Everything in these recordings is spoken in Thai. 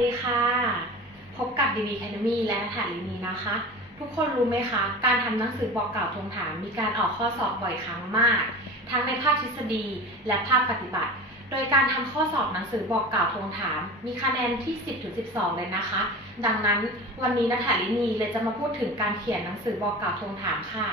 ดีค่ะ พบกับ DB Academy และนักฐาลินีนะคะ ทุกคนรู้ไหมคะ การทำหนังสือบอกกล่าวทวงถาม มีการออกข้อสอบบ่อยครั้งมาก ทั้งในภาคทฤษฎีและภาคปฏิบัติ โดยการทำข้อสอบหนังสือบอกกล่าวทวงถาม มีคะแนนที่ 10ถึง12 เลยนะคะ ดังนั้นวันนี้นักฐาลินีเลยจะมาพูดถึงการเขียนหนังสือบอกกล่าวทวงถามค่ะ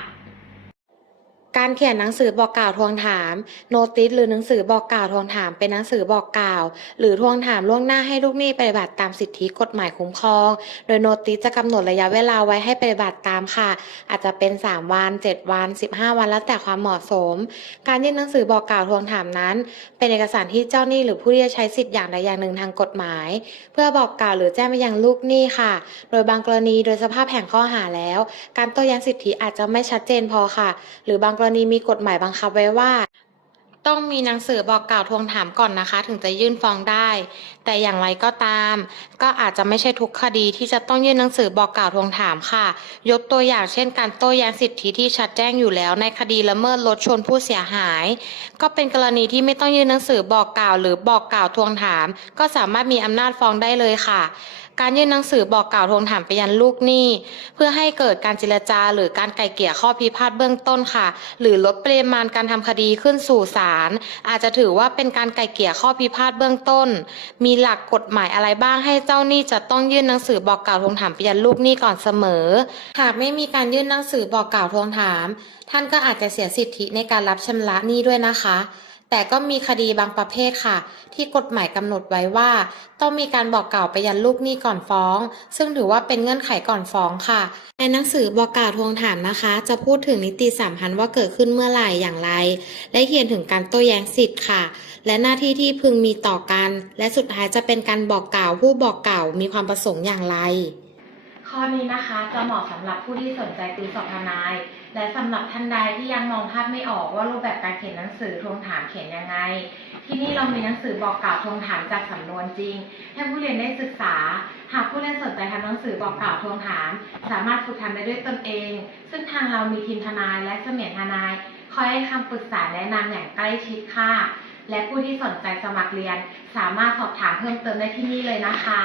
การเขียนหนังสือบอกกล่าวทวงถาม โนติสหรือหนังสือบอกกล่าวทวงถามเป็นหนังสือบอกกล่าว หรือทวงถามล่วงหน้าให้ลูกหนี้ปฏิบัติตามสิทธิกฎหมายคุ้มครอง โดยโนติสจะกำหนดระยะเวลาไว้ให้ปฏิบัติตามค่ะ อาจจะเป็น 3 วัน 7 วัน 15 วันแล้วแต่ความเหมาะสม การยื่นหนังสือบอกกล่าวทวงถามนั้น เป็นเอกสารที่เจ้าหนี้หรือผู้ที่จะใช้สิทธิ์อย่างใดอย่างหนึ่งทางกฎหมาย เพื่อบอกกล่าวหรือแจ้งไปยังลูกหนี้ค่ะ โดยบางกรณีโดยสภาพแห่งข้อหาแล้ว การโต้แย้งสิทธิอาจจะไม่ชัดเจนพอค่ะ หรือบางกรณีมีกฎหมายบังคับไว้ว่า ต้องมีหนังสือบอกกล่าวทวงถามก่อนนะคะ ถึงจะยื่นฟ้องได้ แต่อย่างไรก็ตาม ก็อาจจะไม่ใช่ทุกคดีที่จะต้องยื่นหนังสือบอกกล่าวทวงถามค่ะ ยกตัวอย่างเช่น การโต้แย้งสิทธิที่ชัดแจ้งอยู่แล้ว ในคดีละเมิดรถชนผู้เสียหาย ก็เป็นกรณีที่ไม่ต้องยื่นหนังสือบอกกล่าว หรือบอกกล่าวทวงถาม ก็สามารถมีอำนาจฟ้องได้เลยค่ะ การยื่นหนังสือบอกกล่าวทวงถามไปยันลูกหนี้ เพื่อให้เกิดการเจรจา หรือการไกล่เกลี่ยข้อพิพาทเบื้องต้นค่ะ หรือลดปริมาณการทำคดีขึ้นสู่ศาลอาจจะถือว่าเป็นการไกล่เกลี่ยข้อพิพาทเบื้องต้น มีหลักกฎหมายอะไรบ้างให้เจ้าหนี้จะต้องยื่นหนังสือบอกกล่าวทวงถามไปยันลูกหนี้ก่อนเสมอ หากไม่มีการยื่นหนังสือบอกกล่าวทวงถาม ท่านก็อาจจะเสียสิทธิในการรับชำระหนี้ด้วยนะคะ แต่ก็มีคดีบางประเภทค่ะ ที่กฎหมายกำหนดไว้ว่า ต้องมีการบอกกล่าวไปยันลูกหนี้ก่อนฟ้อง ซึ่งถือว่าเป็นเงื่อนไขก่อนฟ้องค่ะ ในหนังสือบอกกล่าวทวงถามนะคะ จะพูดถึงนิติสัมพันธ์ว่าเกิดขึ้นเมื่อไหร่อย่างไร และเขียนถึงการโต้แย้งสิทธิ์ค่ะ และหน้าที่ที่พึงมีต่อกัน และสุดท้ายจะเป็นการบอกกล่าวผู้บอกกล่าวมีความประสงค์อย่างไร ข้อนี้นะคะจะเหมาะสำหรับผู้ที่สนใจตีสอบทนาย และสำหรับท่านใดที่ยังมองภาพไม่ออกว่ารูปแบบการเขียนหนังสือทวงถามเขียนยังไง ที่นี่เรามีหนังสือบอกกล่าวทวงถามจากสำนวนจริง ให้ผู้เรียนได้ศึกษา หากผู้เรียนสนใจทำหนังสือบอกกล่าวทวงถาม สามารถฝึกทำได้ด้วยตนเอง ซึ่งทางเรามีทีมทนายและเสมียนทนายคอยให้คำปรึกษาแนะนำอย่างใกล้ชิดค่ะ และผู้ที่สนใจสมัครเรียน สามารถสอบถามเพิ่มเติมได้ที่นี่เลยนะคะ